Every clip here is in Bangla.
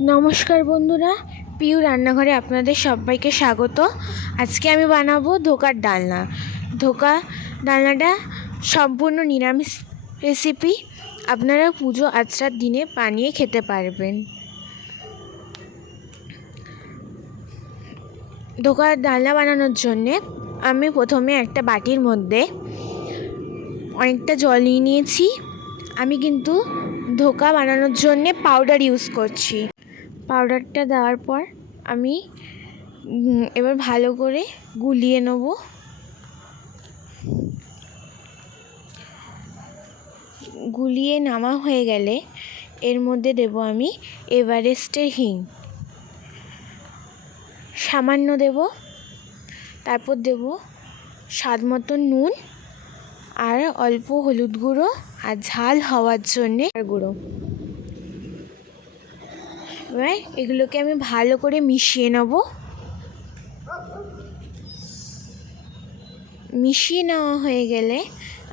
নমস্কার বন্ধুরা, পিউ রান্নাঘরে আপনাদের সবাইকে স্বাগত। আজকে আমি বানাবো ধোকার ডালনা। ধোকা ডালনাটা সম্পূর্ণ নিরামিষ রেসিপি। আপনারা পুজো আচরার দিনে বানিয়ে খেতে পারবেন। ধোকার ডালনা বানানোর জন্যে আমি প্রথমে একটা বাটির মধ্যে অনেকটা জল নিয়ে নিয়েছি। আমি কিন্তু ধোকা বানানোর জন্যে পাউডার ইউজ করছি। পাউডারটা দেওয়ার পর আমি এবার ভালো করে গুলিয়ে নেব। গুলিয়ে নামা হয়ে গেলে এর মধ্যে দেব আমি এভারেস্টের হিং সামান্য দেব। তারপর দেব স্বাদ মতো নুন আর অল্প হলুদ গুঁড়ো আর ঝাল হওয়ার জন্যে গুঁড়ো। এবার এগুলোকে আমি ভালো করে মিশিয়ে নেব। মিশিয়ে নেওয়া হয়ে গেলে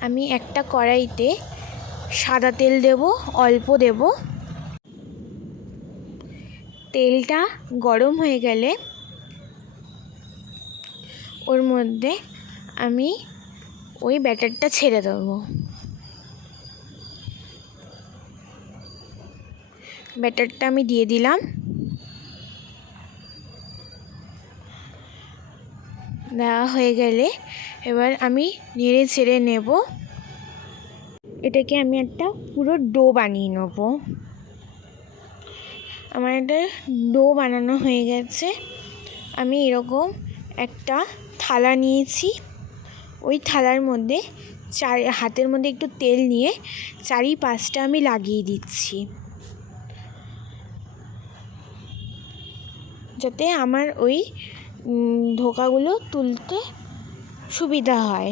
আমি একটা কড়াইতে সাদা তেল দেব, অল্প দেব। তেলটা গরম হয়ে গেলে ওর মধ্যে আমি ওই ব্যাটারটা ছেড়ে দেবো। ব্যাটারটা আমি দিয়ে দিলাম। দেওয়া হয়ে গেলে এবার আমি নেড়ে ছেড়ে নেব। এটাকে আমি একটা পুরো ডো বানিয়ে নেব। আমার একটা ডো বানানো হয়ে গেছে। আমি এরকম একটা থালা নিয়েছি। ওই থালার মধ্যে হাতের মধ্যে একটু তেল নিয়ে চারিপাশটা আমি লাগিয়ে দিচ্ছি, যাতে আমার ওই ধোকাগুলো তুলতে সুবিধা হয়।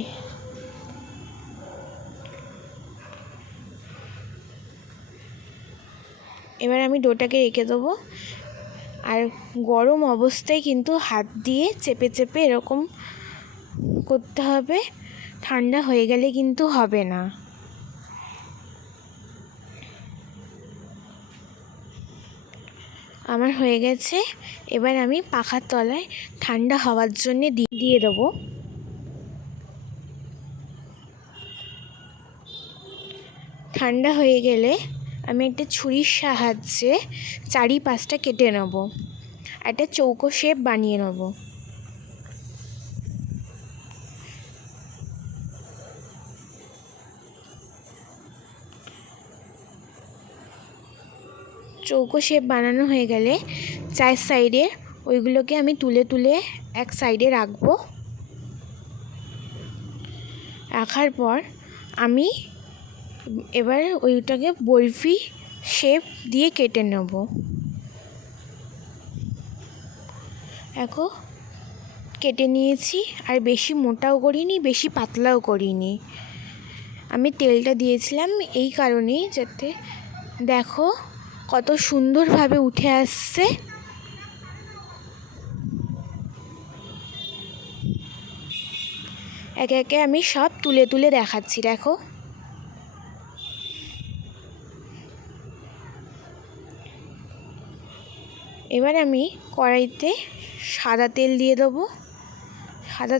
এবার আমি ডোটাকে রেখে দেবো। আর গরম অবস্থায় কিন্তু হাত দিয়ে চেপে চেপে এরকম করতে হবে, ঠান্ডা হয়ে গেলে কিন্তু হবে না। আমার হয়ে গেছে। এবার আমি পাখার তলায় ঠান্ডা হওয়ার জন্য দিয়ে দেবো। ঠান্ডা হয়ে গেলে আমি একটা ছুরির সাহায্যে চারিপাশটা কেটে নেব, একটা চৌকো শেপ বানিয়ে নেব। চৌকো শেপ বানানো হয়ে গেলে চার সাইডে ওইগুলোকে আমি তুলে তুলে এক সাইডে রাখবো। রাখার পর আমি এবার ওইটাকে বরফি শেপ দিয়ে কেটে নেব। দেখো কেটে নিয়েছি। আর বেশি মোটাও করিনি, বেশি পাতলাও করিনি। আমি তেলটা দিয়েছিলাম এই কারণেই, যাতে দেখো কত সুন্দরভাবে উঠে আসছে। একে একে আমি সব তুলে তুলে দেখাচ্ছি, দেখো। এবার আমি কড়াইতে সাদা তেল দিয়ে দেবো। সাদা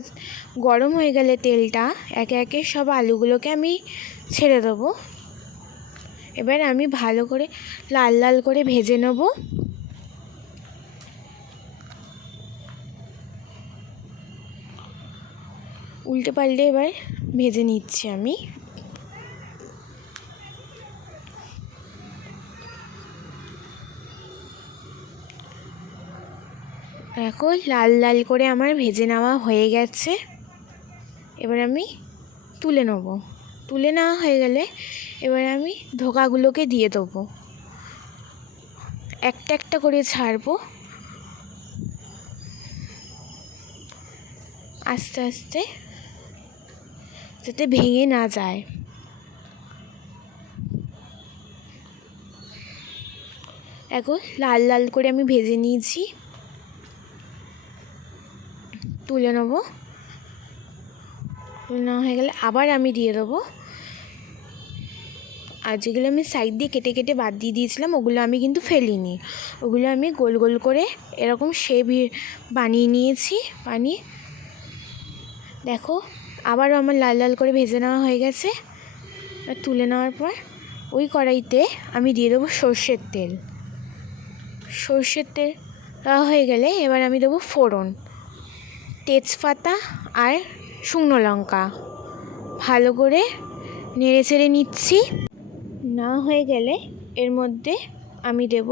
গরম হয়ে গেলে তেলটা একে একে সব আলুগুলোকে আমি ছেড়ে দেবো। এবার আমি ভালো করে লাল লাল করে ভেজে নেব। উল্টে পাল্টে এবার ভেজে নিচ্ছি আমি। দেখো লাল লাল করে আমার ভেজে নেওয়া হয়ে গেছে। এবার আমি তুলে নেব। তুলে নেওয়া হয়ে গেলে এবার আমি ধোকাগুলোকে দিয়ে দেবো। একটা একটা করে ছাড়বো, আস্তে আস্তে, যাতে ভেঙে না যায়। দেখো লাল লাল করে আমি ভেজে নিয়েছি। তুলে নেব। তুলে নেওয়া হয়ে গেলে আবার আমি দিয়ে দেবো। আর যেগুলো আমি সাইড দিয়ে কেটে কেটে বাদ দিয়ে দিয়েছিলাম ওগুলো আমি কিন্তু ফেলিনি, ওগুলো আমি গোল গোল করে এরকম শেপ বানিয়ে নিয়েছি। দেখো আবারও আমার লাল লাল করে ভেজে নেওয়া হয়ে গেছে। আর তুলে নেওয়ার পর ওই কড়াইতে আমি দিয়ে দেবো সর্ষের তেল। সর্ষের তেল দেওয়া হয়ে গেলে এবার আমি দেবো ফোড়ন, তেজপাতা আর শুকনো লঙ্কা। ভালো করে নেড়ে চেড়ে নিচ্ছি। না হয়ে গেলে এর মধ্যে আমি দেব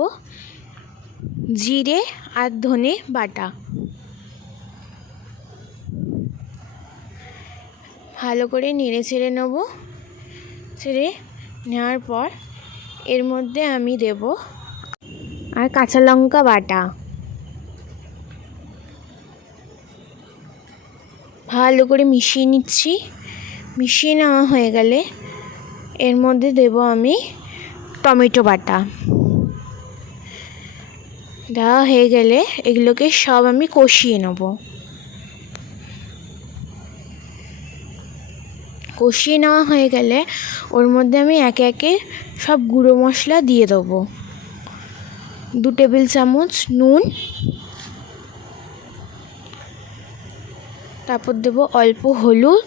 জিরে আর ধনে বাটা। ভালো করে নেড়ে চেড়ে নেব। ছেড়ে নেওয়ার পর এর মধ্যে আমি দেব আর কাঁচা লঙ্কা বাটা। ভালো করে মিশিয়ে নিচ্ছি। মিশিয়ে নেওয়া হয়ে গেলে এর মধ্যে দেব আমি টমেটো বাটা। দেওয়া হয়ে গেলে এগুলোকে সব আমি কষিয়ে নেব। কষিয়ে নেওয়া হয়ে গেলে ওর মধ্যে আমি একে একে সব গুঁড়ো মশলা দিয়ে দেবো। 2 টেবিল চামচ নুন, তারপর দেবো অল্প হলুদ,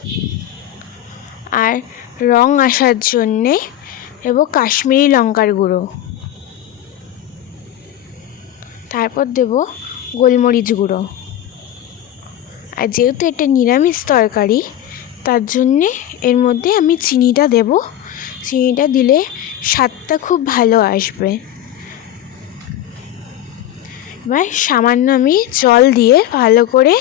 আর রং আসার জন্যে দেবো কাশ্মীরি লঙ্কার গুঁড়ো, তারপর দেবো গোলমরিচ গুঁড়ো। আর যেহেতু এটা নিরামিষ তরকারি তার জন্যে এর মধ্যে আমি চিনিটা দেব। চিনিটা দিলে স্বাদটা খুব ভালো আসবে। এবার সামান্য আমি জল দিয়ে ভালো করে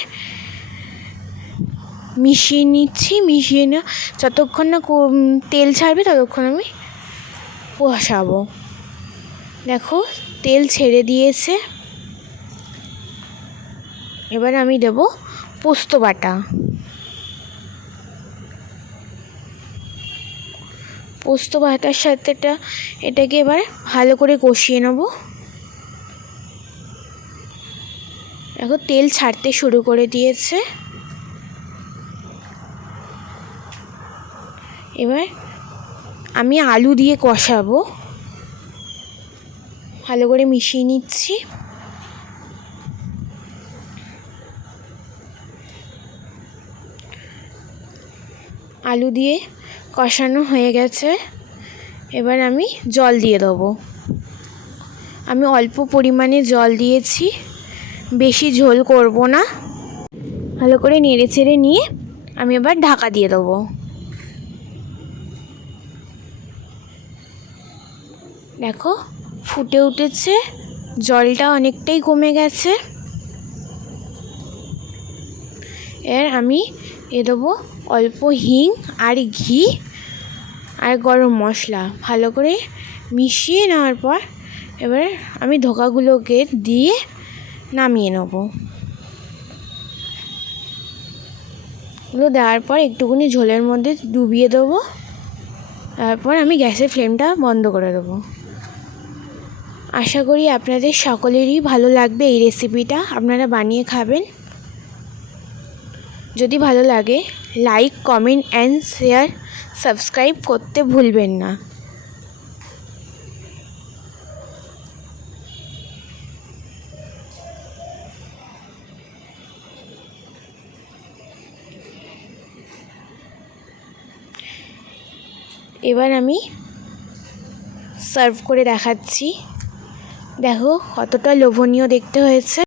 মিশিয়ে নিচ্ছি। মিশিয়ে না যতক্ষণ না তেল ছাড়বে ততক্ষণ আমি কষাবো। দেখো তেল ছেড়ে দিয়েছে। এবার আমি দেব পোস্ত বাটা। পোস্ত বাটার সাথে এটাকে এবার ভালো করে কষিয়ে নেব। দেখো তেল ছাড়তে শুরু করে দিয়েছে। এবার আমি আলু দিয়ে কষাবো। ভালো করে মিশিয়ে নিচ্ছি। আলু দিয়ে কষানো হয়ে গেছে। এবার আমি জল দিয়ে দেবো। আমি অল্প পরিমাণে জল দিয়েছি, বেশি ঝোল করব না। ভালো করে নেড়ে চেড়ে নিয়ে আমি এবার ঢাকা দিয়ে দেবো। দেখো ফুটে উঠেছে, জলটা অনেকটাই কমে গেছে। এর আমি দেবো অল্প হিং আর ঘি আর গরম মশলা। ভালো করে মিশিয়ে নেওয়ার পর এবার আমি ধোকাগুলোকে দিয়ে নামিয়ে নেব। এগুলো দেওয়ার পর একটুখানি ঝোলের মধ্যে ডুবিয়ে দেবো। তারপর আমি গ্যাসের ফ্লেমটা বন্ধ করে দেবো। আশা করি আপনাদের সকলেরই ভালো লাগবে এই রেসিপিটা, আপনারা বানিয়ে খাবেন। যদি ভালো লাগে like, comment and share, subscribe করতে ভুলবেন না। এবার আমি সার্ভ করে দেখাচ্ছি। দেখো কতটা লোভনীয় দেখতে হয়েছে।